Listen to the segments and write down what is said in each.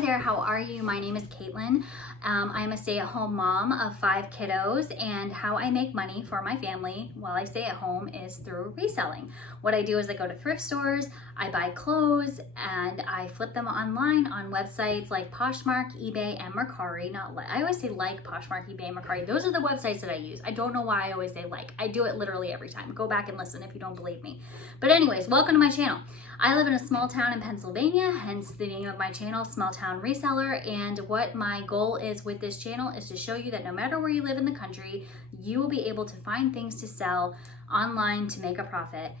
Hi there, how are you? My name is Caitlin. I'm a stay-at-home mom of 5 kiddos, and how I make money for my family while I stay at home is through reselling. What I do is I go to thrift stores, I buy clothes, and I flip them online on websites like Poshmark, eBay, and Mercari. I always say like Poshmark, eBay, and Mercari. Those are the websites that I use. I don't know why I always say like. I do it literally every time. Go back and listen if you don't believe me. But anyways, welcome to my channel. I live in a small town in Pennsylvania, hence the name of my channel, Small Town Reseller. And what my goal is with this channel is to show you that no matter where you live in the country, you will be able to find things to sell online to make a profit,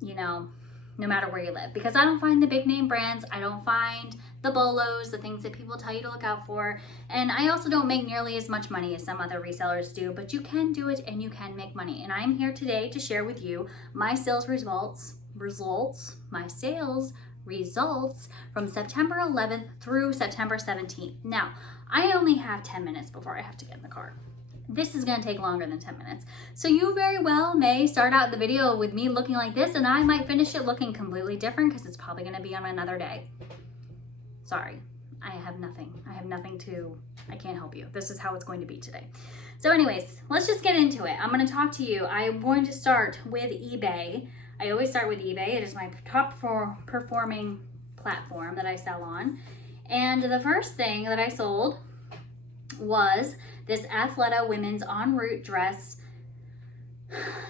you know, no matter where you live. Because I don't find the big name brands, I don't find the bolos, the things that people tell you to look out for. And I also don't make nearly as much money as some other resellers do, but you can do it and you can make money. And I'm here today to share with you my sales results from September 11th through September 17th. Now, I only have 10 minutes before I have to get in the car. This is gonna take longer than 10 minutes. So you very well may start out the video with me looking like this, and I might finish it looking completely different because it's probably gonna be on another day. Sorry, I have nothing. I can't help you. This is how it's going to be today. So anyways, let's just get into it. I'm gonna talk to you. I'm going to start with eBay. I always start with eBay. It is my top performing platform that I sell on. And the first thing that I sold was this Athleta women's en route dress,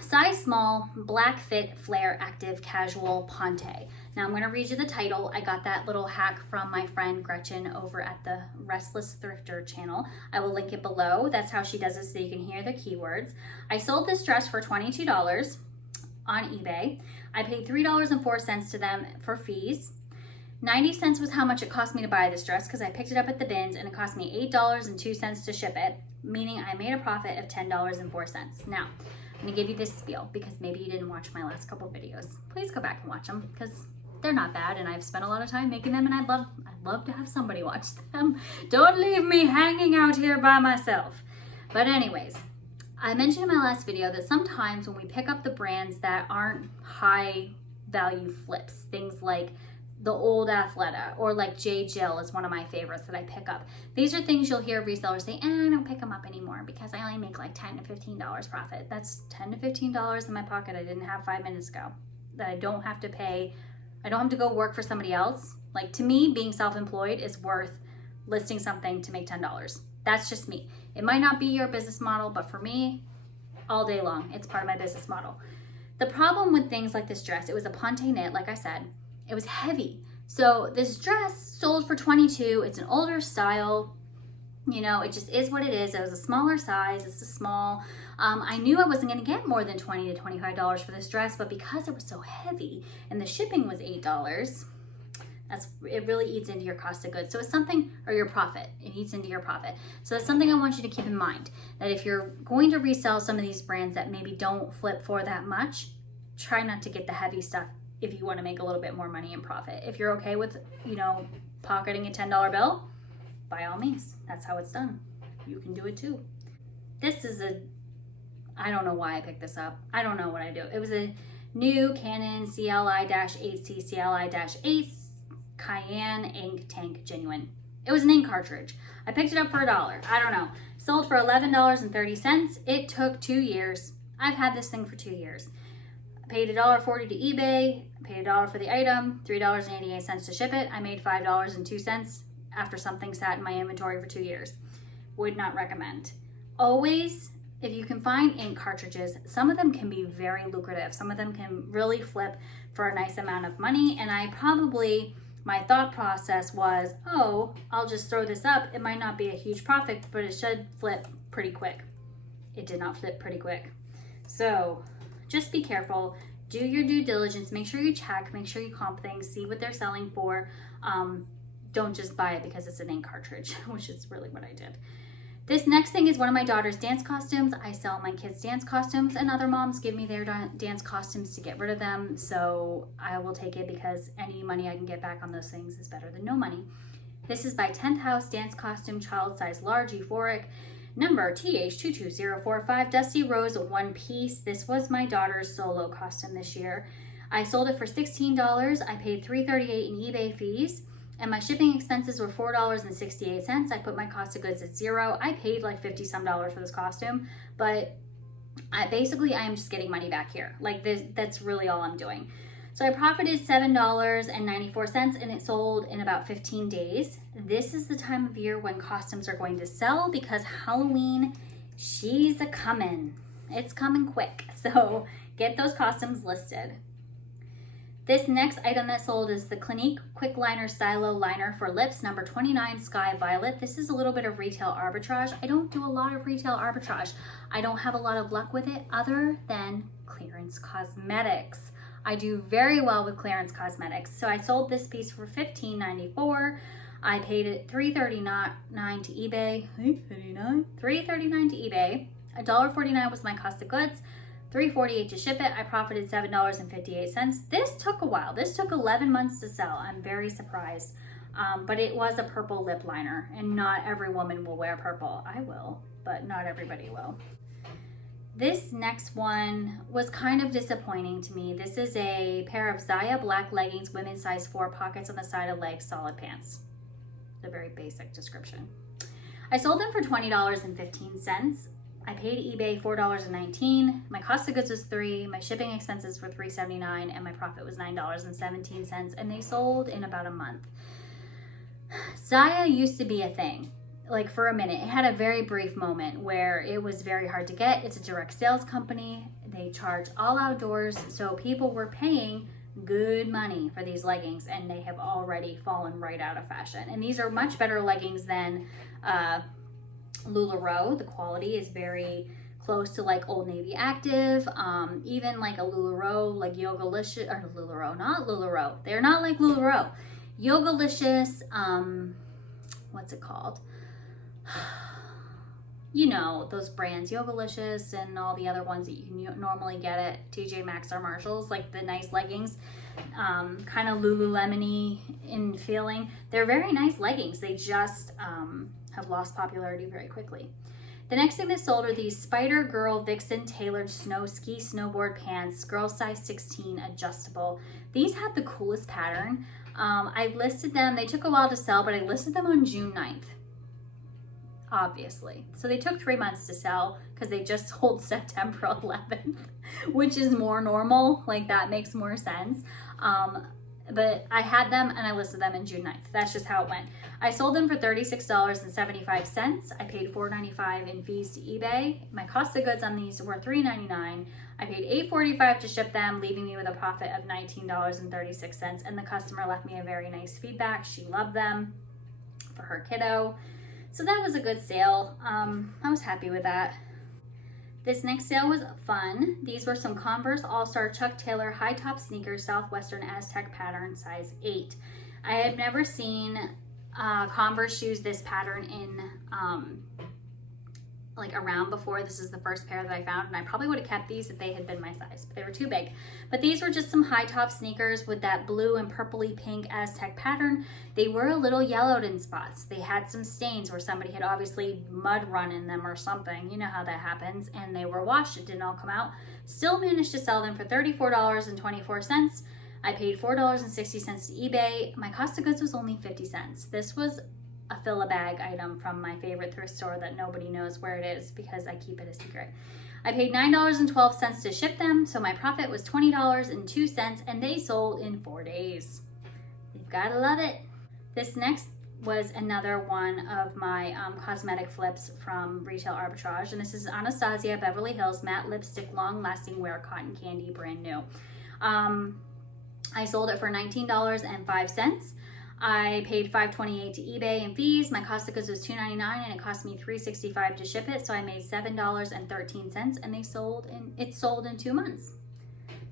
size small, black fit, flare, active, casual, ponte. Now I'm gonna read you the title. I got that little hack from my friend Gretchen over at the Restless Thrifter channel. I will link it below. That's how she does it so you can hear the keywords. I sold this dress for $22 on eBay. I paid $3.04 to them for fees. 90 cents was how much it cost me to buy this dress because I picked it up at the bins, and it cost me $8.02 to ship it, meaning I made a profit of $10.04. Now, I'm gonna give you this spiel because maybe you didn't watch my last couple videos. Please go back and watch them because they're not bad, and I've spent a lot of time making them, and I'd love to have somebody watch them. Don't leave me hanging out here by myself. But anyways, I mentioned in my last video that sometimes when we pick up the brands that aren't high value flips, things like the old Athleta or like J. Jill is one of my favorites that I pick up. These are things you'll hear resellers say, I don't pick them up anymore because I only make like $10 to $15 profit. That's $10 to $15 in my pocket I didn't have 5 minutes ago that I don't have to pay. I don't have to go work for somebody else. Like, to me, being self-employed is worth listing something to make $10. That's just me. It might not be your business model, but for me, all day long, it's part of my business model. The problem with things like this dress, it was a ponte knit, like I said, it was heavy. So this dress sold for $22. It's an older style. You know, it just is what it is. It was a smaller size. It's a small. I knew I wasn't going to get more than $20 to $25 for this dress, but because it was so heavy and the shipping was $8, it really eats into your cost of goods. So it's something, or your profit, it eats into your profit. So it's something I want you to keep in mind, that if you're going to resell some of these brands that maybe don't flip for that much, try not to get the heavy stuff if you want to make a little bit more money and profit. If you're okay with, you know, pocketing a $10 bill, by all means, that's how it's done. You can do it too. This is I don't know why I picked this up. I don't know what I do. It was a new Canon CLI-8C CLI-8 Cayenne ink tank genuine. It was an ink cartridge. I picked it up for $1. I don't know. Sold for $11.30. It took 2 years. I've had this thing for 2 years. I paid $1.40 to eBay. I paid $1 for the item, $3.88 to ship it. I made $5.02 after something sat in my inventory for 2 years. Would not recommend. Always, if you can find ink cartridges, some of them can be very lucrative. Some of them can really flip for a nice amount of money, and my thought process was, oh, I'll just throw this up. It might not be a huge profit, but it should flip pretty quick. It did not flip pretty quick. So just be careful. Do your due diligence. Make sure you check. Make sure you comp things. See what they're selling for. Don't just buy it because it's an ink cartridge, which is really what I did. This next thing is one of my daughter's dance costumes. I sell my kids' dance costumes, and other moms give me their dance costumes to get rid of them. So I will take it because any money I can get back on those things is better than no money. This is by 10th House Dance Costume, child size large, euphoric, number TH22045, Dusty Rose, one piece. This was my daughter's solo costume this year. I sold it for $16. I paid $3.38 in eBay fees. And my shipping expenses were $4.68. I put my cost of goods at $0. I paid like 50 some dollars for this costume, but I am just getting money back here. Like this, that's really all I'm doing. So I profited $7.94 and it sold in about 15 days. This is the time of year when costumes are going to sell because Halloween, she's a coming. It's coming quick. So get those costumes listed. This next item that sold is the Clinique Quick Liner Stylo Liner for Lips, number 29, Sky Violet. This is a little bit of retail arbitrage. I don't do a lot of retail arbitrage. I don't have a lot of luck with it other than clearance cosmetics. I do very well with clearance cosmetics. So I sold this piece for $15.94. I paid it $3.39 to eBay. $3.39 to eBay. $1.49 was my cost of goods. $3.48 to ship it. I profited $7.58. This took a while. This took 11 months to sell. I'm very surprised. But it was a purple lip liner, and not every woman will wear purple. I will, but not everybody will. This next one was kind of disappointing to me. This is a pair of Zaya black leggings, women's size 4, pockets on the side of legs, solid pants. It's a very basic description. I sold them for $20.15. I paid eBay $4.19. My cost of goods was $3. My shipping expenses were $3.79, and my profit was $9.17. And they sold in about a month. Zaya used to be a thing, like for a minute. It had a very brief moment where it was very hard to get. It's a direct sales company. They charge all outdoors, so people were paying good money for these leggings, and they have already fallen right out of fashion. And these are much better leggings than LuLaRoe. The quality is very close to like Old Navy Active, even like a LuLaRoe, like Yogalicious, or LuLaRoe, not LuLaRoe. They're not like LuLaRoe. Yogalicious, what's it called? You know, those brands, Yogalicious and all the other ones that you can normally get at TJ Maxx or Marshalls, like the nice leggings, kind of Lululemon-y in feeling. They're very nice leggings. They just have lost popularity very quickly. The next thing that sold are these Spider Girl Vixen tailored snow ski snowboard pants, girl size 16, adjustable. These had the coolest pattern. I listed them, they took a while to sell, but I listed them on June 9th. Obviously. So they took 3 months to sell because they just sold September 11th, which is more normal. Like that makes more sense. But I had them and I listed them in June 9th. That's just how it went. I sold them for $36.75. I paid $4.95 in fees to eBay. My cost of goods on these were $3.99. I paid $8.45 to ship them, leaving me with a profit of $19.36. And the customer left me a very nice feedback. She loved them for her kiddo. So that was a good sale. I was happy with that. This next sale was fun. These were some Converse All-Star Chuck Taylor high top sneakers, Southwestern Aztec pattern, size 8. I had never seen Converse shoes this pattern in like around before. This is the first pair that I found, and I probably would have kept these if they had been my size, but they were too big. But these were just some high top sneakers with that blue and purpley pink Aztec pattern. They were a little yellowed in spots. They had some stains where somebody had obviously mud run in them or something. You know how that happens. And they were washed. It didn't all come out. Still managed to sell them for $34.24. I paid $4.60 to eBay. My cost of goods was only 50 cents. This was a fill-a-bag item from my favorite thrift store that nobody knows where it is because I keep it a secret. I paid $9.12 to ship them, so my profit was $20.02, and they sold in 4 days. You've gotta love it. This next was another one of my cosmetic flips from Retail Arbitrage, and this is Anastasia Beverly Hills Matte Lipstick Long-Lasting Wear Cotton Candy, brand new. I sold it for $19.05. I paid $5.28 to eBay in fees. My cost of goods was $2.99, and it cost me $3.65 to ship it. So I made $7.13, and it sold in 2 months.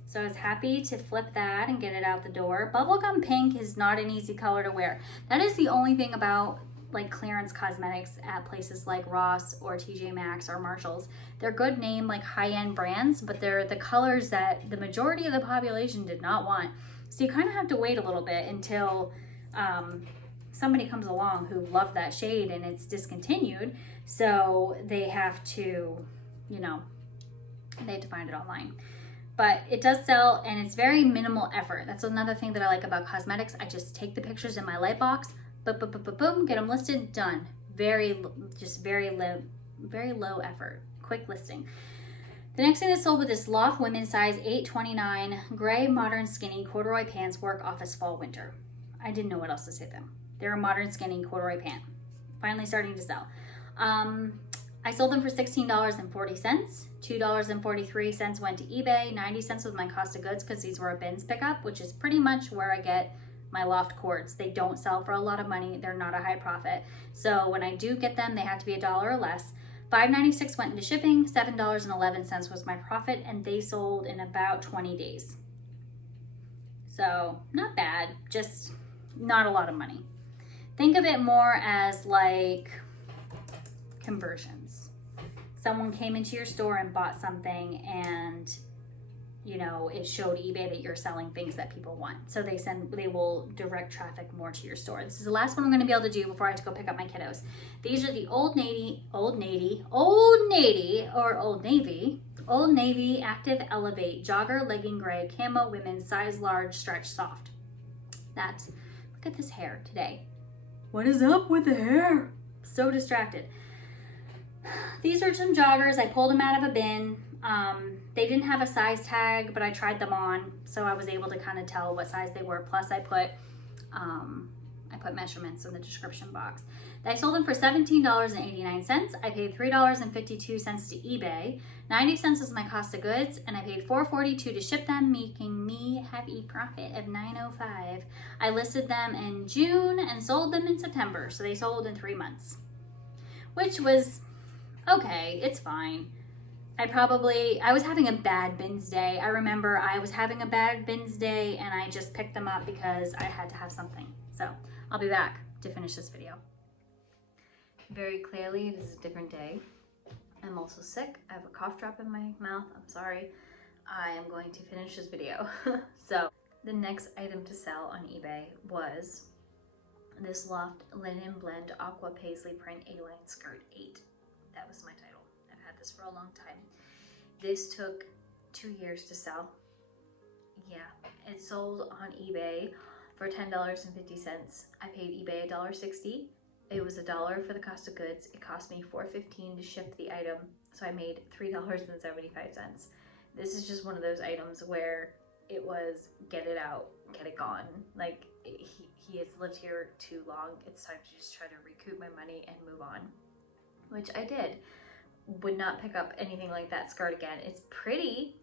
So I was happy to flip that and get it out the door. Bubblegum pink is not an easy color to wear. That is the only thing about like clearance cosmetics at places like Ross or TJ Maxx or Marshalls. They're good name, like high-end brands, but they're the colors that the majority of the population did not want. So you kind of have to wait a little bit until somebody comes along who loved that shade and it's discontinued. So they have to, you know, they have to find it online. but it does sell and it's very minimal effort. That's another thing that I like about cosmetics. I just take the pictures in my light box, boom, get them listed, done. Very low effort, quick listing. The next thing that sold with this Loft women's size 829 gray modern skinny corduroy pants, work, office, fall, winter. I didn't know what else to say them. They're a modern skinny corduroy pant. Finally starting to sell. I sold them for $16.40. $2.43 went to eBay. 90 cents was my cost of goods because these were a bins pickup, which is pretty much where I get my Loft cords. They don't sell for a lot of money. They're not a high profit. So when I do get them, they have to be $1 or less. $5.96 went into shipping. $7.11 was my profit, and they sold in about 20 days. So not bad, just not a lot of money. Think of it more as like conversions. Someone came into your store and bought something, and you know, it showed eBay that you're selling things that people want. So they will direct traffic more to your store. This is the last one I'm gonna be able to do before I have to go pick up my kiddos. These are the Old Navy Active Elevate Jogger Legging Gray Camo Women's Size Large Stretch Soft. Look at this hair today. What is up with the hair? So distracted. These are some joggers. I pulled them out of a bin. They didn't have a size tag, but I tried them on, so I was able to kind of tell what size they were. Plus I put measurements in the description box. I sold them for $17.89. I paid $3.52 to eBay. 90 cents was my cost of goods, and I paid $4.42 to ship them, making me have a profit of $9.05. I listed them in June and sold them in September, so they sold in 3 months, which was okay. It's fine. I was having a bad bins day. I remember I was having a bad bins day, and I just picked them up because I had to have something. So I'll be back to finish this video. Very clearly, it is a different day. I'm also sick. I have a cough drop in my mouth. I'm sorry. I am going to finish this video. So the next item to sell on eBay was this Loft Linen Blend Aqua Paisley Print A-Line Skirt 8. That was my title. I've had this for a long time. This took 2 years to sell. Yeah, it sold on eBay for $10.50. I paid eBay $1.60. It was $1 for the cost of goods. It cost me $4.15 to ship the item, so I made $3.75. This is just one of those items where it was get it out, get it gone. Like, he has lived here too long. It's time to just try to recoup my money and move on, which I did. Would not pick up anything like that skirt again. It's pretty.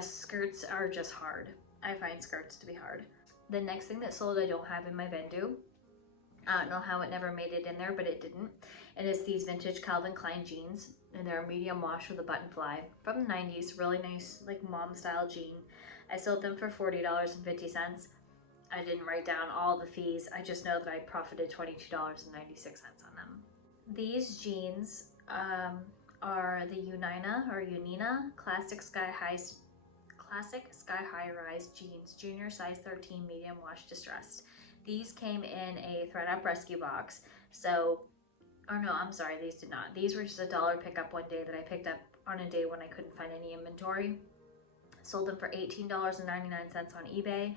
Skirts are just hard. I find skirts to be hard. The next thing that sold I don't have in my Vendu. I don't know how it never made it in there, but it didn't. And it's these vintage Calvin Klein jeans, and they're a medium wash with a button fly from the 90s. Really nice, like mom style jean. I sold them for $40.50. I didn't write down all the fees. I just know that I profited $22.96 on them. These jeans are the Unina Classic Sky High Rise jeans, junior size 13, medium wash distressed. These came in a ThredUp rescue box. So, or no, I'm sorry, these did not. These were just $1 pickup one day that I picked up on a day when I couldn't find any inventory. Sold them for $18.99 on eBay.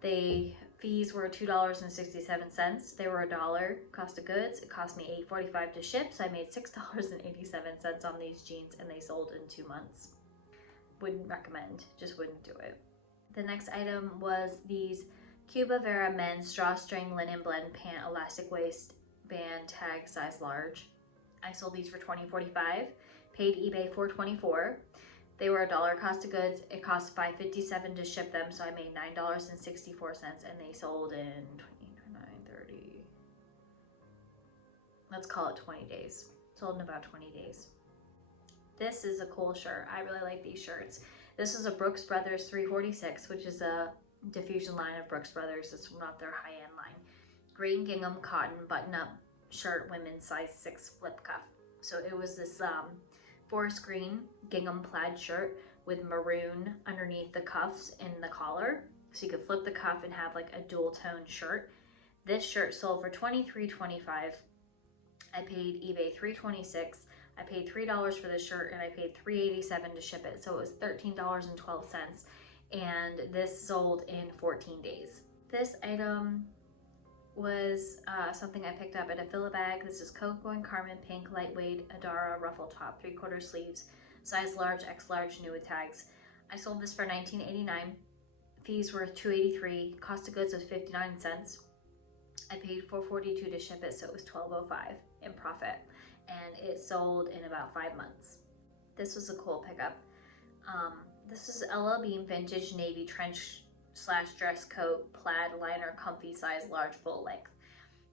The fees were $2.67. They were $1 cost of goods. It cost me $8.45 to ship, so I made $6.87 on these jeans, and they sold in 2 months. Wouldn't recommend, just wouldn't do it. The next item was these Cuba Vera men's drawstring linen blend pant elastic waist band tag size large. I sold these for $20.45, paid eBay $4.24. They were $1 cost of goods. It cost $5.57 to ship them, so I made $9.64, and they sold in 30. Let's call it 20 days. Sold in about 20 days. This is a cool shirt. I really like these shirts. This is a Brooks Brothers 346, which is a diffusion line of Brooks Brothers. It's not their high-end line. Green gingham cotton button-up shirt, women's size 6 flip cuff. So it was this forest green gingham plaid shirt with maroon underneath the cuffs and the collar. So you could flip the cuff and have like a dual-toned shirt. This shirt sold for $23.25. I paid eBay $3.26. I paid $3 for this shirt and I paid $3.87 to ship it. So it was $13.12. And this sold in 14 days. This item was something I picked up at a Fill a Bag. This is Cocoa and Carmen Pink Lightweight Adara Ruffle Top, 3/4 sleeves, size large, X large, new with tags. I sold this for $19.89. Fees were $2.83. Cost of goods was 59 cents. I paid $4.42 to ship it, so it was $12.05 in profit. And it sold in about 5 months. This was a cool pickup. This is LL Bean Vintage Navy Trench / Dress Coat Plaid Liner Comfy Size Large Full Length.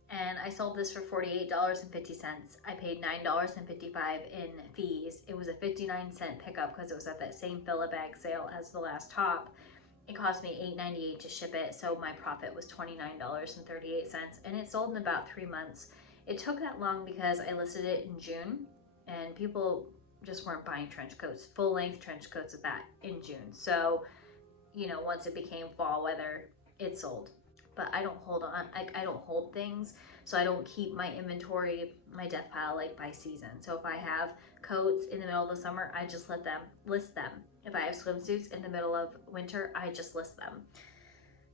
And I sold this for $48.50. I paid $9.55 in fees. It was a 59-cent pickup because it was at that same Fill a Bag sale as the last top. It cost me $8.98 to ship it, so my profit was $29.38, and it sold in about 3 months. It took that long because I listed it in June, and people just weren't buying trench coats, full-length trench coats at that in June. So, you know, once it became fall weather, it sold. But I don't hold on, I don't hold things, so I don't keep my inventory, my death pile, like by season. So if I have coats in the middle of the summer, I just list them. If I have swimsuits in the middle of winter, I just list them.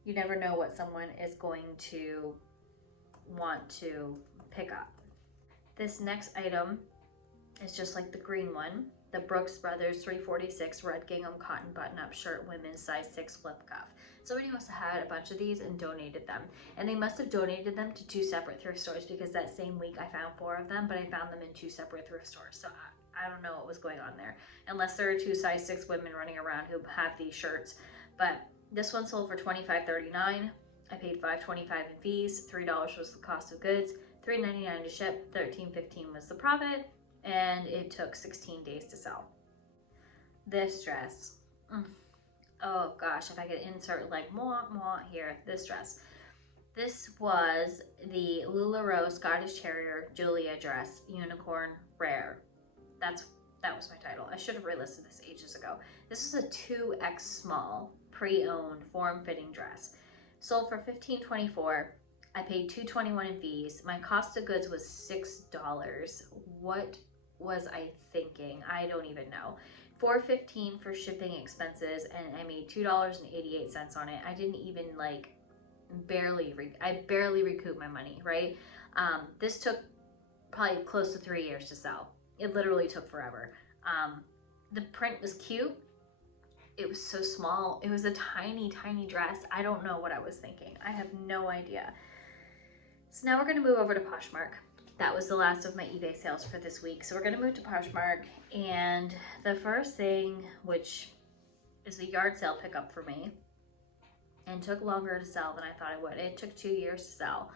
You never know what someone is going to want to pick up. This next item is just like the green one, the Brooks Brothers 346 red gingham cotton button-up shirt, women's size 6 flip cuff. Somebody must have had a bunch of these and donated them. And they must have donated them to 2 separate thrift stores, because that same week I found 4 of them, but I found them in 2 separate thrift stores. So I don't know what was going on there, unless there are 2 size 6 women running around who have these shirts. But this one sold for $25.39. I paid $5.25 in fees. $3 was the cost of goods. $3.99 to ship. $13.15 was the profit. And it took 16 days to sell. This dress, oh gosh, if I could insert like more here, this dress. This was the LuLaRoe Scottish Terrier Julia dress, unicorn rare. That was my title. I should have relisted this ages ago. This is a 2X small, pre-owned, form-fitting dress. Sold for $15.24. I paid $2.21 in fees. My cost of goods was $6. What was I thinking? I don't even know. $4.15 for shipping expenses, and I made $2.88 on it. I didn't even like I barely recouped my money, right? This took probably close to 3 years to sell. It literally took forever. The print was cute. It was so small. It was a tiny dress. I don't know what I was thinking. I have no idea. So now we're gonna move over to Poshmark. That was the last of my eBay sales for this week. So we're gonna move to Poshmark, and the first thing, which is the yard sale pickup for me, and took longer to sell than I thought it would. It took 2 years to sell.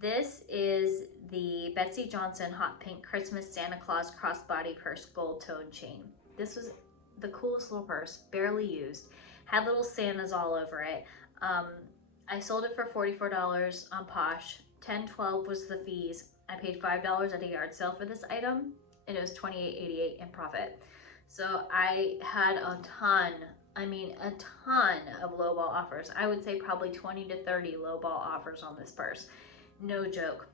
This is the Betsy Johnson Hot Pink Christmas Santa Claus Crossbody Purse Gold Tone Chain. This was the coolest little purse, barely used. Had little Santas all over it. I sold it for $44 on Posh. $10.12 was the fees. I paid $5 at a yard sale for this item, and it was $28.88 in profit. So I had a ton of lowball offers. I would say probably 20 to 30 lowball offers on this purse. No joke.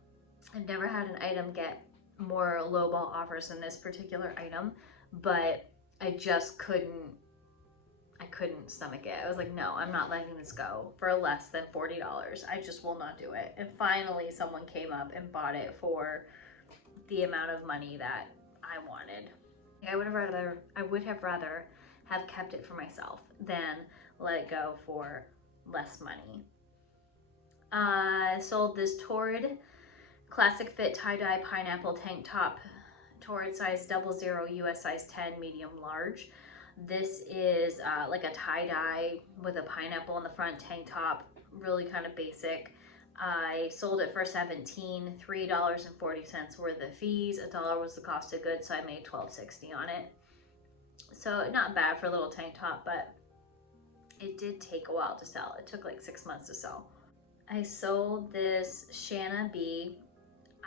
I've never had an item get more lowball offers than this particular item, but I just couldn't stomach it. I was like, no, I'm not letting this go for less than $40. I just will not do it. And finally someone came up and bought it for the amount of money that I wanted. I would have rather have kept it for myself than let it go for less money. I sold this Torrid Classic Fit tie-dye pineapple tank top, Torrid size 00, US size 10, medium large. This is like a tie-dye with a pineapple in the front tank top, really kind of basic. I sold it for $17, $3.40 were the fees, $1 was the cost of goods, so I made $12.60 on it. So not bad for a little tank top, but it did take a while to sell. It took like 6 months to sell. I sold this Shanna B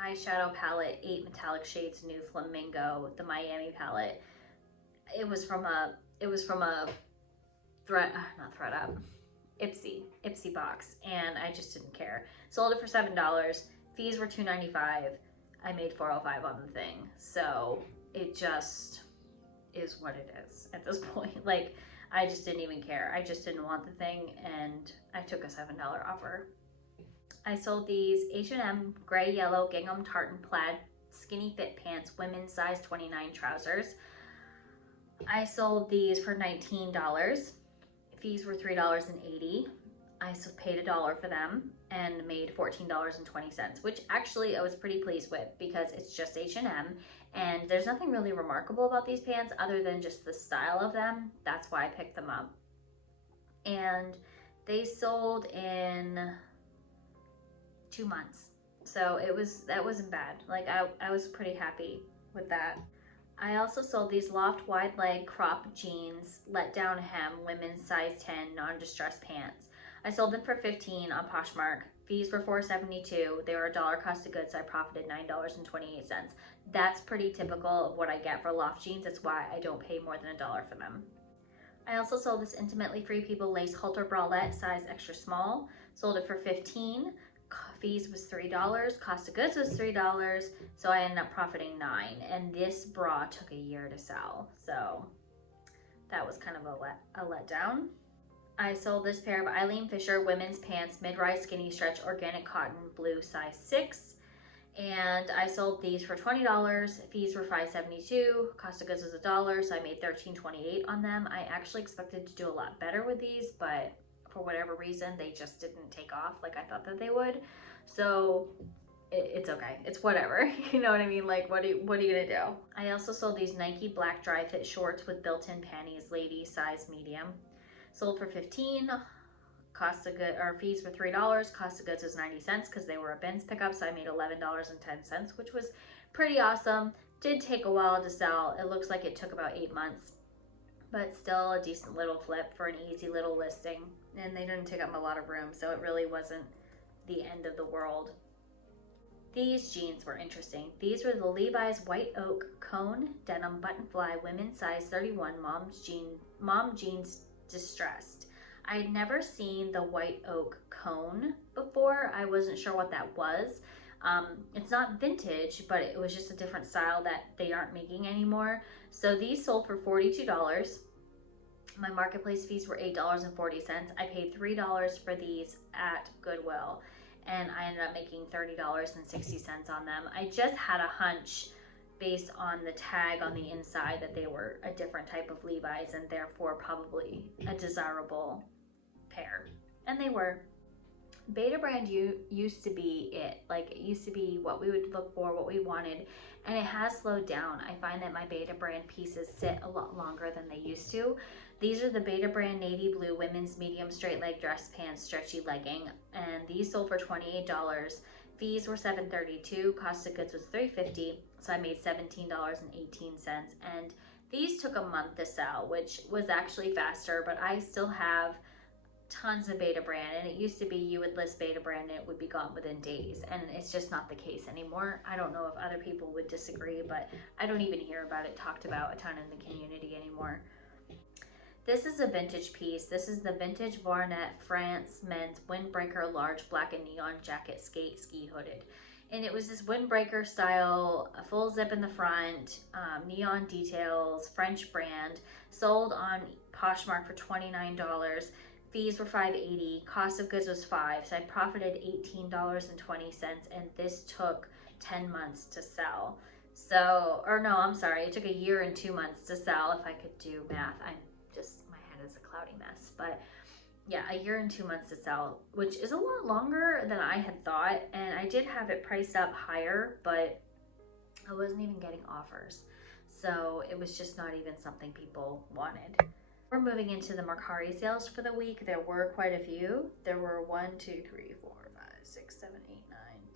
eyeshadow palette, 8 metallic shades, New Flamingo, the Miami palette. It was from a Ipsy box, and I just didn't care. Sold it for $7. Fees were $2.95. I made $4.05 on the thing. So it just is what it is at this point. Like, I just didn't even care. I just didn't want the thing, and I took a $7 offer. I sold these H&M gray yellow gingham tartan plaid skinny fit pants, women's size 29 trousers. I sold these for $19. Fees were $3.80. I paid $1 for them and made $14.20, which actually I was pretty pleased with because it's just H&M and there's nothing really remarkable about these pants other than just the style of them. That's why I picked them up. And they sold in 2 months. So that wasn't bad. Like I was pretty happy with that. I also sold these loft wide leg crop jeans, let down hem, women's size 10 non-distressed pants. I sold them for $15 on Poshmark. Fees were $4.72. They were $1 cost of goods, so I profited $9.28. That's pretty typical of what I get for loft jeans. That's why I don't pay more than $1 for them. I also sold this Intimately Free People lace halter bralette, size extra small. Sold it for $15. Fees was $3. Cost of goods was $3. So I ended up profiting $9. And this bra took a year to sell. So that was kind of a letdown. I sold this pair of Eileen Fisher women's pants, mid-rise skinny stretch organic cotton blue, size 6. And I sold these for $20. Fees were $5.72. Cost of goods was $1, so I made $13.28 on them. I actually expected to do a lot better with these, but for whatever reason, they just didn't take off like I thought that they would. So it's okay. It's whatever. You know what I mean? Like, what are you gonna do? I also sold these Nike black dry fit shorts with built-in panties, lady size medium. Sold for $15. Cost of good or fees were $3. Cost of goods was 90 cents because they were a bins pickup, so I made $11.10, which was pretty awesome. Did take a while to sell. It looks like it took about 8 months, but still a decent little flip for an easy little listing. And they didn't take up a lot of room, so it really wasn't the end of the world. These jeans were interesting. These were the Levi's White Oak Cone Denim Button Fly Women's Size 31 Mom Jeans Distressed. I had never seen the White Oak Cone before. I wasn't sure what that was. It's not vintage, but it was just a different style that they aren't making anymore. So these sold for $42. My marketplace fees were $8.40. I paid $3 for these at Goodwill, and I ended up making $30.60 on them. I just had a hunch based on the tag on the inside that they were a different type of Levi's and therefore probably a desirable pair. And they were. Beta brand used to be it. Like, it used to be what we would look for, what we wanted, and it has slowed down. I find that my Beta brand pieces sit a lot longer than they used to. These are the Beta brand navy blue women's medium straight leg dress pants stretchy legging, and these sold for $28. Fees were $7.32. Cost of goods was $3.50, so I made $17.18. And these took a month to sell, which was actually faster, but I still have tons of Beta brand, and it used to be you would list Beta brand and it would be gone within days, and it's just not the case anymore. I don't know if other people would disagree, but I don't even hear about it talked about a ton in the community anymore. This is a vintage piece. This is the vintage Barnett France men's windbreaker large black and neon jacket skate ski hooded. And it was this windbreaker style, a full zip in the front, neon details, French brand, sold on Poshmark for $29. Fees were $5.80. Cost of goods was $5. So I profited $18.20, and this took 10 months to sell. So, or no, I'm sorry. It took a year and 2 months to sell if I could do math. My head is a cloudy mess, but yeah, a year and 2 months to sell, which is a lot longer than I had thought. And I did have it priced up higher, but I wasn't even getting offers. So it was just not even something people wanted. We're moving into the Mercari sales for the week. There were quite a few. There were 1, 2, 3, 4, 5, 6, 7, 8,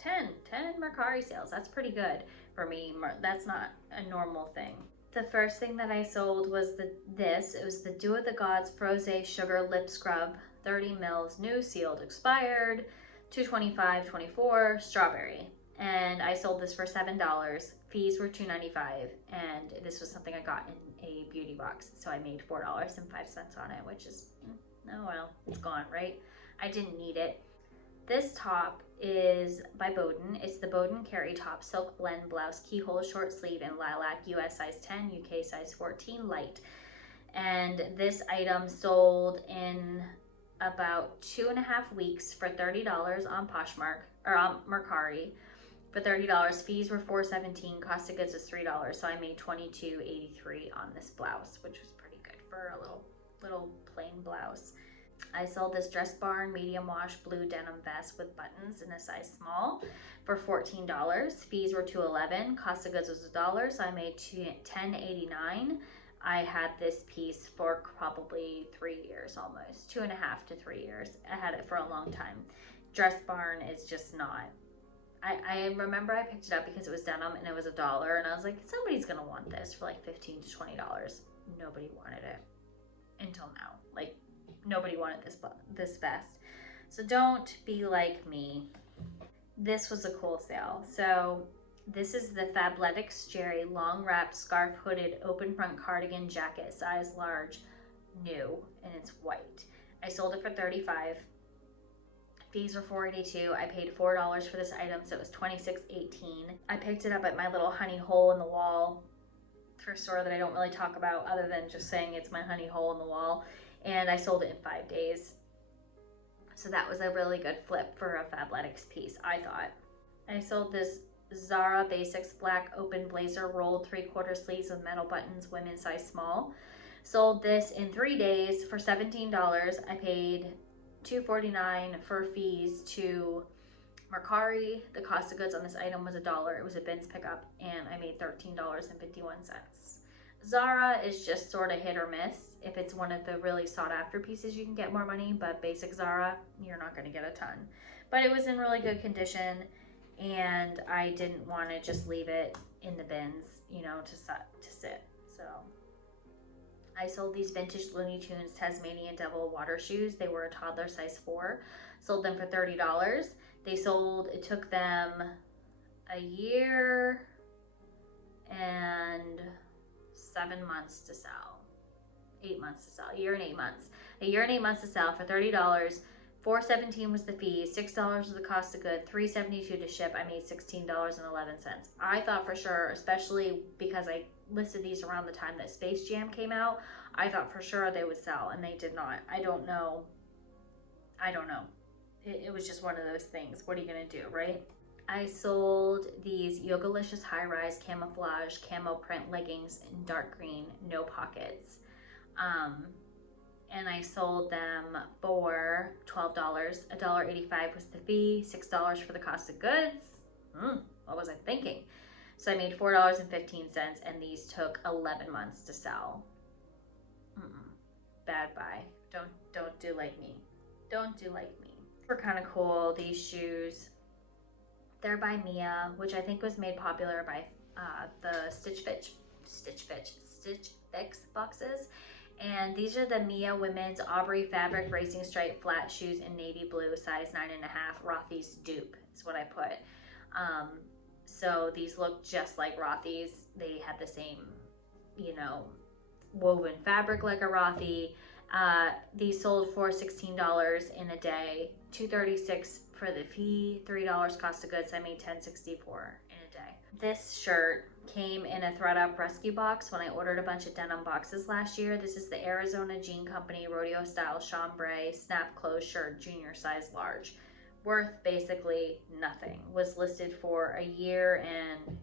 9, 10 Mercari sales. That's pretty good for me. That's not a normal thing. The first thing that I sold was this. It was the Dew of the Gods Froze Sugar Lip Scrub, 30 mils, new, sealed, expired, $225.24, strawberry. And I sold this for $7. Fees were $2.95, and this was something I got in a beauty box, so I made $4.05 on it, which is, oh well, it's gone, right? I didn't need it. This top is by Bowden. It's the Bowden Carry Top Silk Blend Blouse, Keyhole Short Sleeve in Lilac, US size 10, UK size 14 light. And this item sold in about 2.5 weeks for $30 on Poshmark, or on Mercari for $30. Fees were $4.17, cost of goods was $3, so I made $22.83 on this blouse, which was pretty good for a little plain blouse. I sold this Dress Barn medium wash blue denim vest with buttons in a size small for $14. Fees were $2.11, cost of goods was $1, so I made $10.89. I had this piece for probably 3 years, almost 2.5 to 3 years. I had it for a long time. Dress Barn is just not. I remember I picked it up because it was denim and it was $1, and I was like, somebody's gonna want this for like $15 to $20. Nobody wanted it until now. Like, nobody wanted this vest. So don't be like me. This was a cool sale. So this is the Fabletics Jerry long wrapped scarf hooded open front cardigan jacket, size large, new, and it's white. I sold it for $35. Fees were $4.82. I paid $4 for this item, so it was $26.18. I picked it up at my little honey hole in the wall thrift store that I don't really talk about other than just saying it's my honey hole in the wall, and I sold it in 5 days. So that was a really good flip for a Fabletics piece, I thought. I sold this Zara Basics black open blazer rolled 3/4 sleeves with metal buttons, women's size small. Sold this in 3 days for $17. I paid $2.49 for fees to Mercari. The cost of goods on this item was $1. It was a bins pickup, and I made $13.51. Zara is just sort of hit or miss. If it's one of the really sought after pieces, you can get more money, but basic Zara, you're not going to get a ton. But it was in really good condition, and I didn't want to just leave it in the bins, you know, to sit. So I sold these vintage Looney Tunes Tasmanian Devil water shoes. They were a toddler size 4. Sold them for $30. It took them a year and 7 months to sell. 8 months to sell. A year and 8 months. A year and 8 months to sell for $30. $4.17 was the fee. $6 was the cost of good. $3.72 to ship. I made $16.11. I thought for sure, especially because I listed these around the time that Space Jam came out, I thought for sure they would sell, and they did not. I don't know. It was just one of those things. What are you gonna do, right? I sold these Yogalicious high-rise camouflage camo print leggings in dark green, no pockets. And I sold them for $12. $1.85 was the fee, $6 for the cost of goods. What was I thinking? So I made $4.15, and these took 11 months to sell. Bad buy. Don't do like me. Don't do like me. They're kind of cool, these shoes. They're by Mia, which I think was made popular by the Stitch Fix boxes. And these are the Mia Women's Aubrey Fabric Racing Stripe Flat Shoes in navy blue, size 9.5. Rothy's dupe is what I put. So these look just like Rothy's. They had the same, you know, woven fabric like a Rothy. These sold for $16 in a day, $2.36 for the fee, $3 cost of goods. I made $10.64 in a day. This shirt came in a ThredUp rescue box when I ordered a bunch of denim boxes last year. This is the Arizona Jean Company Rodeo Style Chambray Snap Close Shirt, junior size large. Worth basically nothing. Was listed for a year and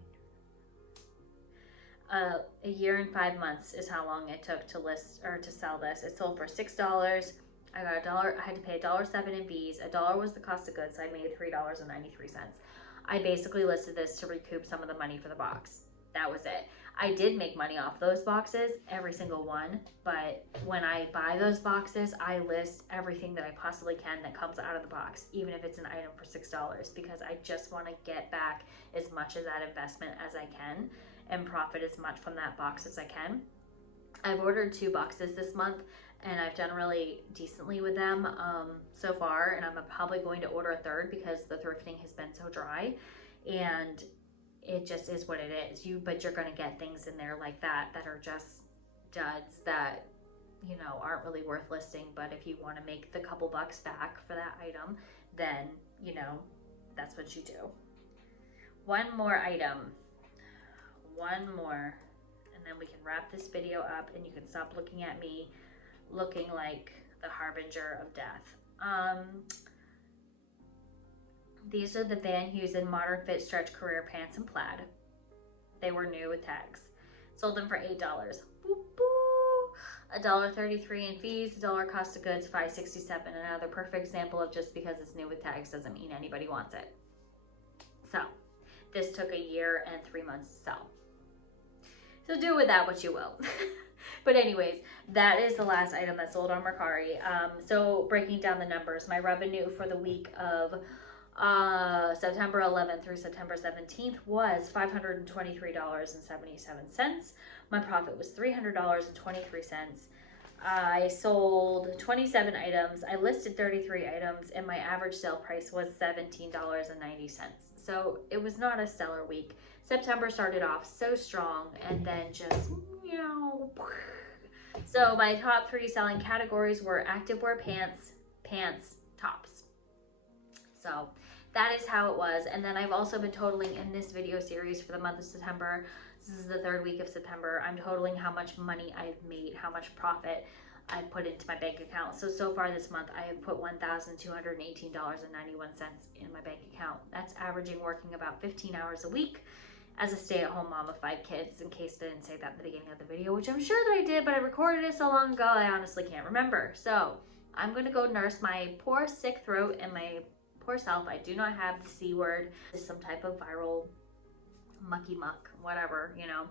5 months is how long it took to list or to sell this. It sold for $6. I got $1. I had to pay $1.07 in fees. $1 was the cost of goods, so I made $3.93. I basically listed this to recoup some of the money for the box. That was it. I did make money off those boxes, every single one, but when I buy those boxes, I list everything that I possibly can that comes out of the box, even if it's an item for $6, because I just want to get back as much of that investment as I can and profit as much from that box as I can. I've ordered 2 boxes this month, and I've done really decently with them so far, and I'm probably going to order a 3rd because the thrifting has been so dry, and it just is what it is. But you're going to get things in there like that are just duds that, you know, aren't really worth listing. But if you want to make the couple bucks back for that item, then you know, that's what you do. One more item. One more. And then we can wrap this video up and you can stop looking at me looking like the harbinger of death. These are the Van Heusen Modern Fit Stretch Career Pants in Plaid. They were new with tags. Sold them for $8. Boop, boop. $1.33 in fees, $1 cost of goods, $5.67. Another perfect example of just because it's new with tags doesn't mean anybody wants it. So this took 1 year and 3 months to sell. So do with that what you will. But anyways, that is the last item that sold on Mercari. So breaking down the numbers, my revenue for the week of September 11th through September 17th was $523.77. My profit was $300.23. I sold 27 items. I listed 33 items, and my average sale price was $17.90. So it was not a stellar week. September started off so strong, and then just, you know. So my top 3 selling categories were activewear pants, tops. So that is how it was. And then I've also been totaling in this video series for the month of September. This is the 3rd week of September. I'm totaling how much money I've made, how much profit I've put into my bank account. So far this month, I have put $1,218.91 in my bank account. That's averaging working about 15 hours a week as a stay-at-home mom of 5 kids, in case I didn't say that at the beginning of the video, which I'm sure that I did, but I recorded it so long ago, I honestly can't remember. So I'm gonna go nurse my poor sick throat and my poor self. I do not have the C word. It's some type of viral mucky muck, whatever, you know.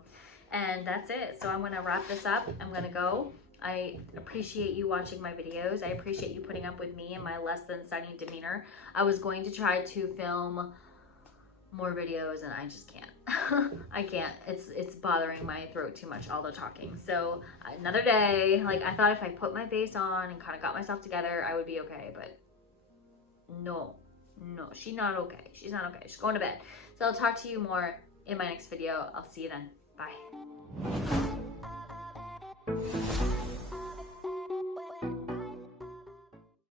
And that's it. So I'm gonna wrap this up. I'm gonna go. I appreciate you watching my videos. I appreciate you putting up with me and my less than stunning demeanor. I was going to try to film more videos and I just can't. I can't. It's bothering my throat too much, all the talking. So another day. Like, I thought if I put my face on and kind of got myself together, I would be okay, but no, she's not okay. She's not okay. She's going to bed. So I'll talk to you more in my next video. I'll see you then. Bye.